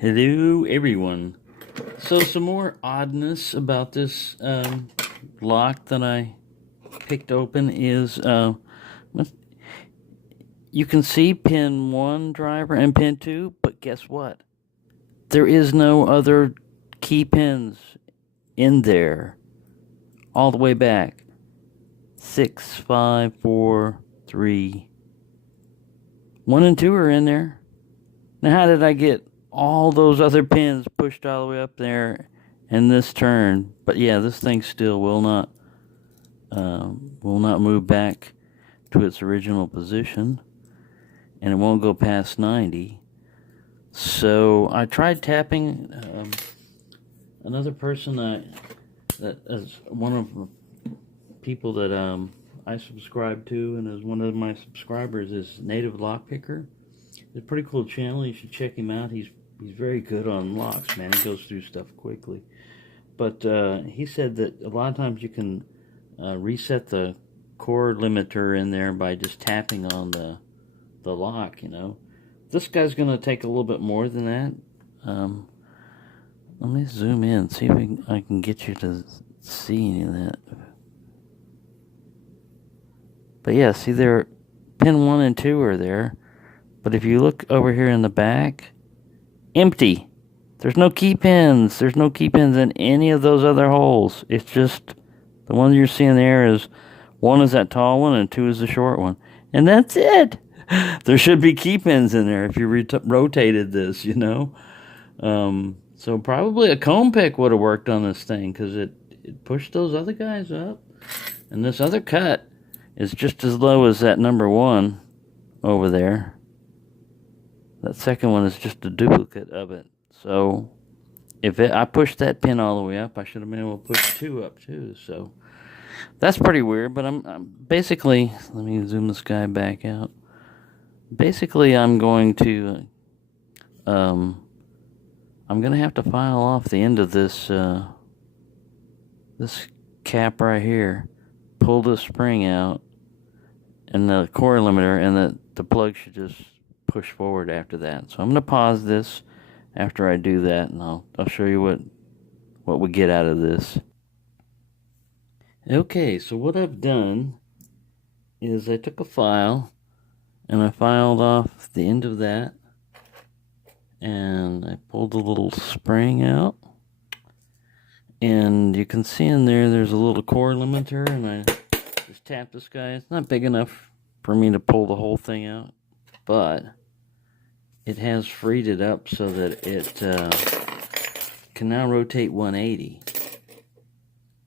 Hello, everyone. So, some more oddness about this lock that I picked open is you can see pin 1 driver and pin 2, but guess what? There is no other key pins in there all the way back. 6, 5, 4, 3. 1 and 2 are in there. Now, how did I get all those other pins pushed all the way up there in this turn? But yeah, this thing still will not move back to its original position, and it won't go past 90. So I tried tapping another person that is one of the people that I subscribe to, and is one of my subscribers is Native Lockpicker. It's a pretty cool channel. You should check him out. He's very good on locks, man. He goes through stuff quickly. But he said that a lot of times you can reset the core limiter in there by just tapping on the lock, you know. This guy's going to take a little bit more than that. Let me zoom in, see if I can get you to see any of that. But yeah, see there, pin 1 and 2 are there. But if you look over here in the back, empty. There's no key pins. There's no key pins in any of those other holes. It's just the one you're seeing there is 1 is that tall one and 2 is the short one. And that's it. There should be key pins in there if you rotated this, you know. So probably a comb pick would have worked on this thing because it pushed those other guys up. And this other cut is just as low as that number 1 over there. That second one is just a duplicate of it. So if I pushed that pin all the way up, I should have been able to push 2 up too. So that's pretty weird. But I'm basically, let me zoom this guy back out. Basically, I'm going to have to file off the end of this this cap right here, pull the spring out, and the core limiter, and the plug should just push forward after that. So I'm going to pause this after I do that, and I'll show you what we get out of this. Okay, so what I've done is I took a file and I filed off the end of that, and I pulled the little spring out, and you can see in there's a little core limiter, and I just tapped this guy. It's not big enough for me to pull the whole thing out, but it has freed it up so that it can now rotate 180.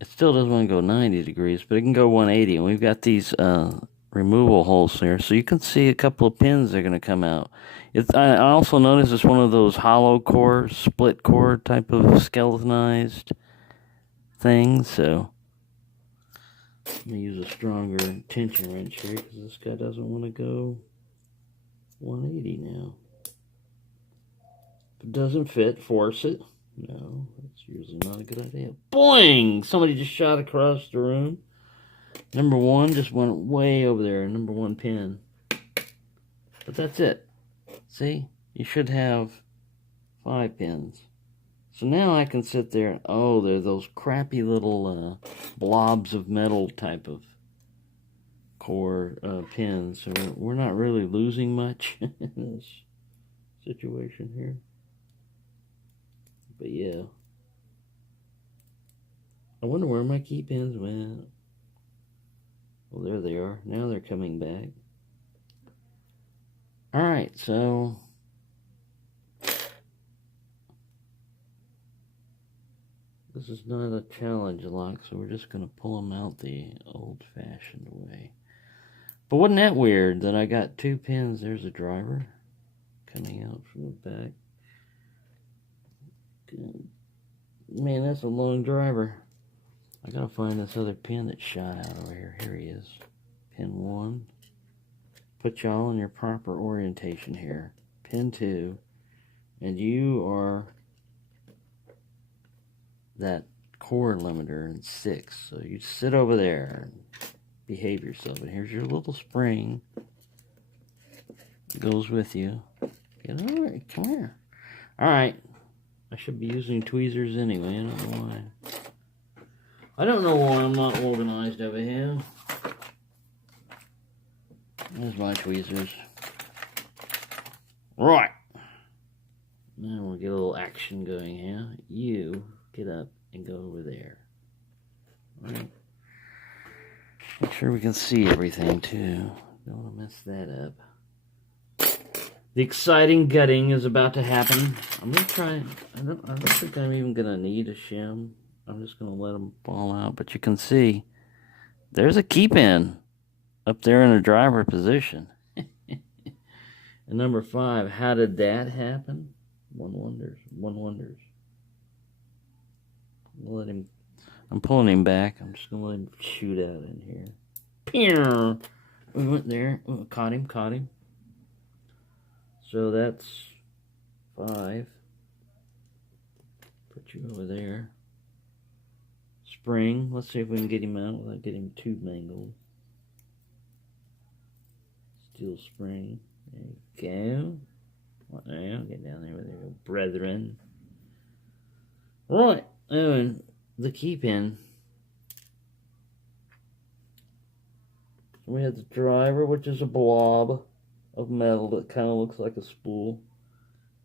It still doesn't want to go 90 degrees, but it can go 180, and we've got these removal holes there, so you can see a couple of pins that are going to come out. I also noticed it's one of those hollow core, split core type of skeletonized things, so let me use a stronger tension wrench here because this guy doesn't want to go 180 now. If it doesn't fit, force it. No, that's usually not a good idea. Boing! Somebody just shot across the room. Number 1 just went way over there, number 1 pin. But that's it. See? You should have 5 pins. So now I can sit there. Oh, they're those crappy little blobs of metal type of core pins. So we're not really losing much in this situation here. But yeah. I wonder where my key pins went. Well, there they are. Now they're coming back. Alright, so this is not a challenge lock, so we're just going to pull them out the old-fashioned way. But wasn't that weird that I got 2 pins? There's a driver coming out from the back. Good. Man, that's a long driver. I gotta find this other pin that shot out over here. Here he is. Pin 1. Put y'all in your proper orientation here. Pin 2. And you are that core limiter in 6. So you sit over there and behave yourself. And here's your little spring. It goes with you. Get over here. Come here. Alright. I should be using tweezers anyway. I don't know why. I don't know why I'm not organized over here. There's my tweezers. Right. Now we'll get a little action going here. You get up and go over there. Right. Make sure we can see everything too. Don't want to mess that up. The exciting gutting is about to happen. I'm gonna try. I don't think I'm even gonna need a shim. I'm just gonna let them fall out. But you can see there's a key pin up there in the driver position. And number 5, how did that happen? One wonders. Let him. I'm pulling him back. I'm just gonna let him shoot out in here. Pew! We went there. Oh, caught him. So that's 5. Put you over there. Spring. Let's see if we can get him out without getting too mangled. Steel spring. There you go. Now, get down there with your brethren. Right. Oh, and the key pin. We have the driver, which is a blob of metal that kind of looks like a spool,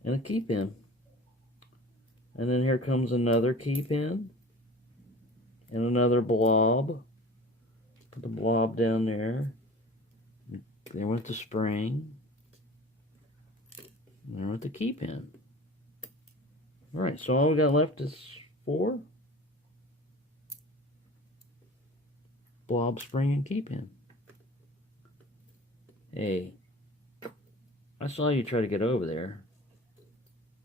and a key pin. And then here comes another key pin and another blob. Put the blob down there. There went the spring. And there went the key pin. Alright, so all we got left is 4. Blob, spring, and key pin. Hey, I saw you try to get over there.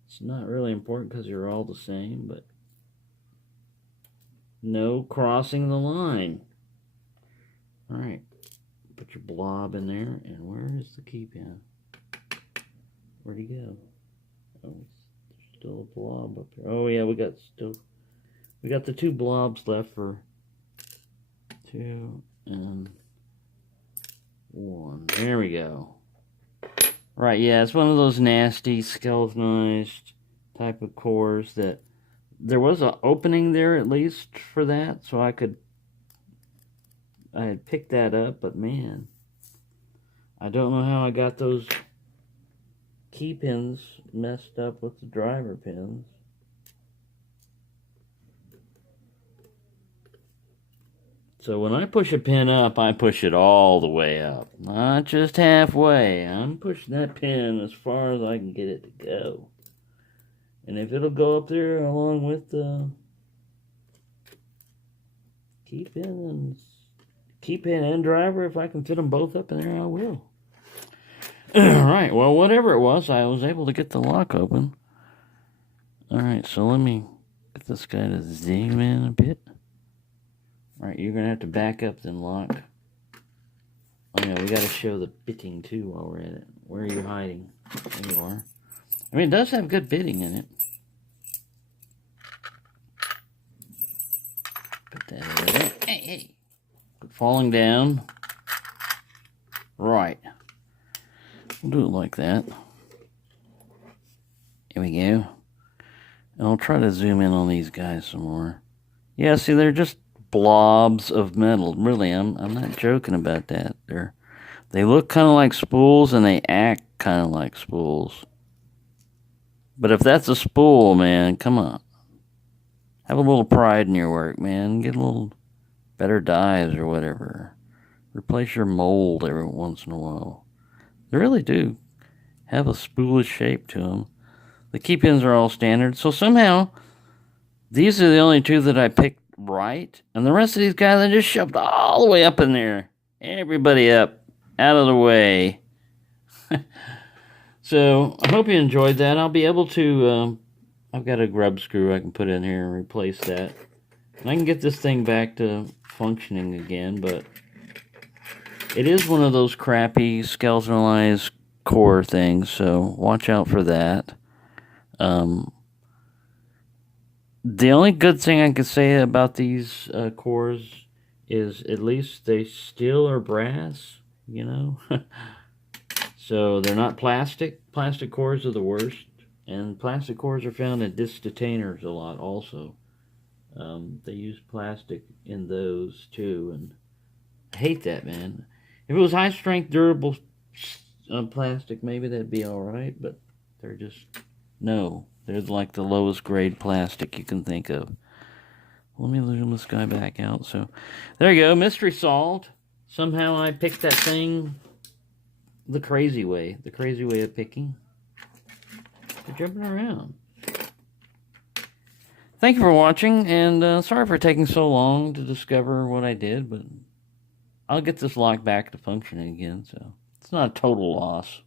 It's not really important because you're all the same, but no crossing the line. Alright, put your blob in there, and where is the key pin? Where'd he go? Oh, there's still a blob up here. Oh yeah, we got the 2 blobs left for 2 and 1. There we go. Right, yeah, it's one of those nasty skeletonized type of cores that there was an opening there at least for that, so I had picked that up, but man, I don't know how I got those key pins messed up with the driver pins. So when I push a pin up, I push it all the way up, not just halfway. I'm pushing that pin as far as I can get it to go. And if it'll go up there along with the key pin and driver, if I can fit them both up in there, I will. Alright, well, whatever it was, I was able to get the lock open. Alright, so let me get this guy to zoom in a bit. Alright, you're going to have to back up then lock. Oh yeah, we got to show the bitting too while we're at it. Where are you hiding? There you are. I mean, it does have good bitting in it. Put that over there. Hey! Quit falling down. Right. We'll do it like that. Here we go. And I'll try to zoom in on these guys some more. Yeah, see, they're just blobs of metal. Really, I'm not joking about that. They look kind of like spools and they act kind of like spools. But if that's a spool, man, come on. Have a little pride in your work, man. Get a little better dies or whatever. Replace your mold every once in a while. They really do have a spoolish shape to them. The key pins are all standard. So somehow, these are the only 2 that I picked right. And the rest of these guys I just shoved all the way up in there. Everybody up. Out of the way. So, I hope you enjoyed that. I'll be able to... I've got a grub screw I can put in here and replace that. And I can get this thing back to functioning again, but... it is one of those crappy skeletonized core things, so watch out for that. The only good thing I can say about these cores is at least they still are brass, you know. So they're not plastic. Plastic cores are the worst. And plastic cores are found in disc detainers a lot also. They use plastic in those too, and I hate that, man. If it was high strength, durable plastic, maybe that'd be alright, but they're just, no. They're like the lowest grade plastic you can think of. Let me zoom this guy back out. So, there you go, mystery solved. Somehow I picked that thing the crazy way of picking. They're jumping around. Thank you for watching, and sorry for taking so long to discover what I did, but I'll get this lock back to functioning again, so it's not a total loss.